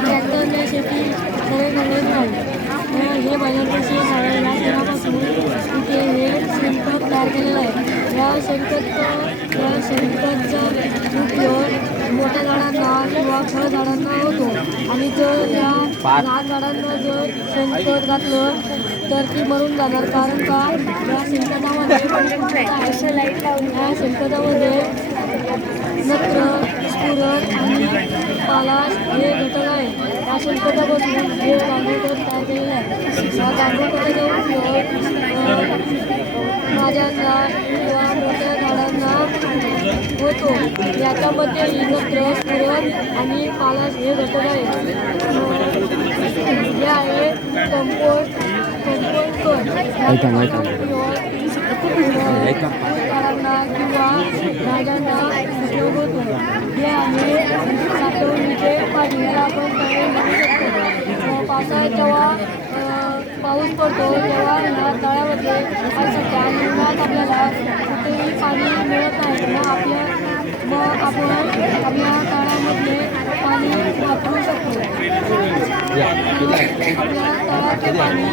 ट्रॅक्टरने शेती सगळे करत नाही. हे बैलांपासून या शेणापासून इथे हे शेणखत तयार केलेलं आहे. या शेणखतचा उपयोग मोठ्या झाडांना किंवा फळ झाडांना होतो. आणि जर या लहान झाडांना जर शेणखत घातलं तर ती मरून जाणार. कारण का या शेणखतामध्ये या शेणखतामध्ये नत्र, स्फुरद आणि पालाश हे घटक आहे. या शेणखतापासून हे गांडूळखत तयार केलेलं आहे. या गांडूळखताचा उपयोग भाज्यांना किंवा मोठ्या झाडांना होतो. याच्यामध्ये नत्र, स्फुरद आणि पालाश हे घटक आहे. हे आहे कंपोस्ट झाडांना किंवा भाज्यांना उपयोग होतो. हे आहे साठवणीचे पाणी. याला आपण शकतो. पावसाळ्यात जेव्हा पाऊस पडतो तेव्हा ह्या तळ्यामध्ये असू शकते आणि उन्हाळ्यात आपल्याला कुठेही पाणी मिळत नाही. मग आपण आपल्या तळ्यामधले पाणी वापरू शकतो. आपल्या तळ्याचे पाणी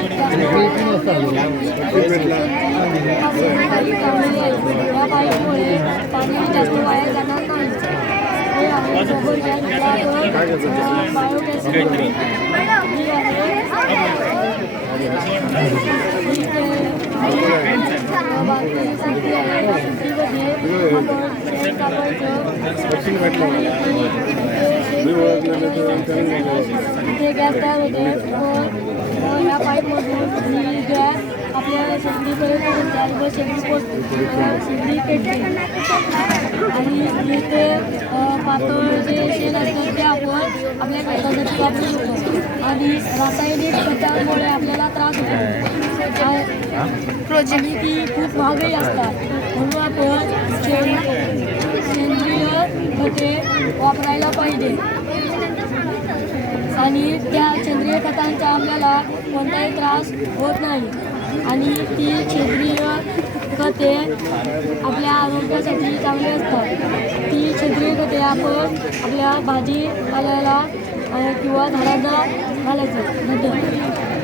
या पाईपमुळे पाणी जास्त वाया जाणार नाही. हे आहे बायोगॅस ही आहे इथे गॅस तयार होते. या पाईपमधून ही गॅस आपल्या शेगडीपर्यंत व शेगडी पेटते. आणि इथे पातळ जे शेण असतं ते आपण आपल्या खतासाठी वापरू शकतो. आणि रासायनिक खतांमुळे आपल्याला त्रास होतो आणि ती खूप महागही असतात. म्हणून आपण सेंद्रिय खते वापरायला पाहिजे. आणि त्या सेंद्रिय खतांचा आपल्याला कोणताही त्रास होत नाही. आणि ती सेंद्रिय खते आपल्या आरोग्यासाठी चांगली असतात. ती सेंद्रिय खते आपण आपल्या भाजीपाल्याला किंवा झाडांना घालायचं. धन्यवाद.